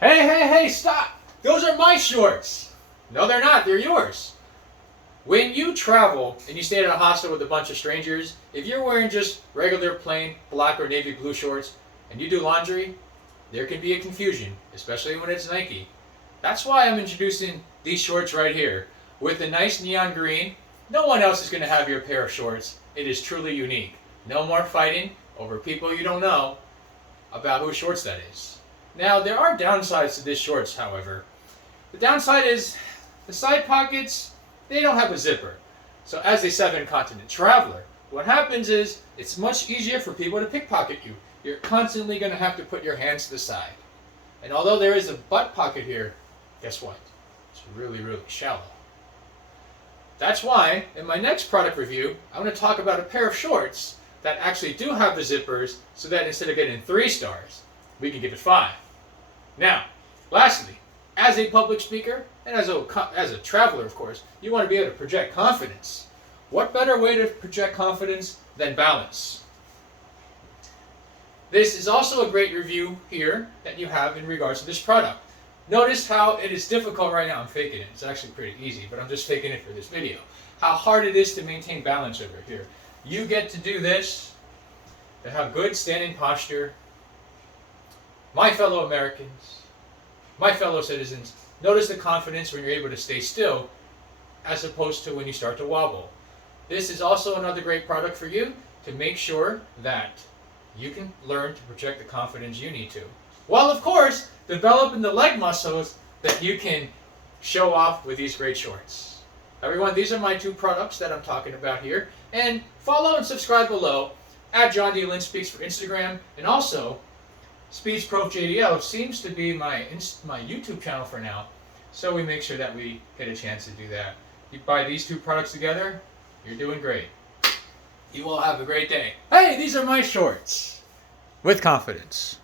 Hey, stop! Those are my shorts! No, they're not. They're yours. When you travel and you stay at a hostel with a bunch of strangers, if you're wearing just regular plain black or navy blue shorts and you do laundry, there can be a confusion, especially when it's Nike. That's why I'm introducing these shorts right here. With the nice neon green, no one else is going to have your pair of shorts. It is truly unique. No more fighting over people you don't know about whose shorts that is. Now, there are downsides to these shorts, however. The downside is the side pockets, they don't have a zipper. So as a seven-continent traveler, what happens is it's much easier for people to pickpocket you. You're constantly going to have to put your hands to the side. And although there is a butt pocket here, guess what? It's really, really shallow. That's why, in my next product review, I'm going to talk about a pair of shorts that actually do have the zippers, so that instead of getting 3 stars, we can give it 5. Now, lastly, as a public speaker, and as a traveler, of course, you want to be able to project confidence. What better way to project confidence than balance? This is also a great review here that you have in regards to this product. Notice how it is difficult right now. I'm faking it. It's actually pretty easy, but I'm just faking it for this video. How hard it is to maintain balance over here. You get to do this, to have good standing posture. My fellow Americans, my fellow citizens, notice the confidence when you're able to stay still as opposed to when you start to wobble. This is also another great product for you to make sure that you can learn to project the confidence you need to. While, of course, developing the leg muscles that you can show off with these great shorts. Everyone, these are my 2 products that I'm talking about here. And follow and subscribe below at John D. Lynn Speaks for Instagram. And also, Speeds Prof JDL seems to be my YouTube channel for now. So we make sure that we get a chance to do that. You buy these 2 products together, you're doing great. You all have a great day. Hey, these are my shorts. With confidence.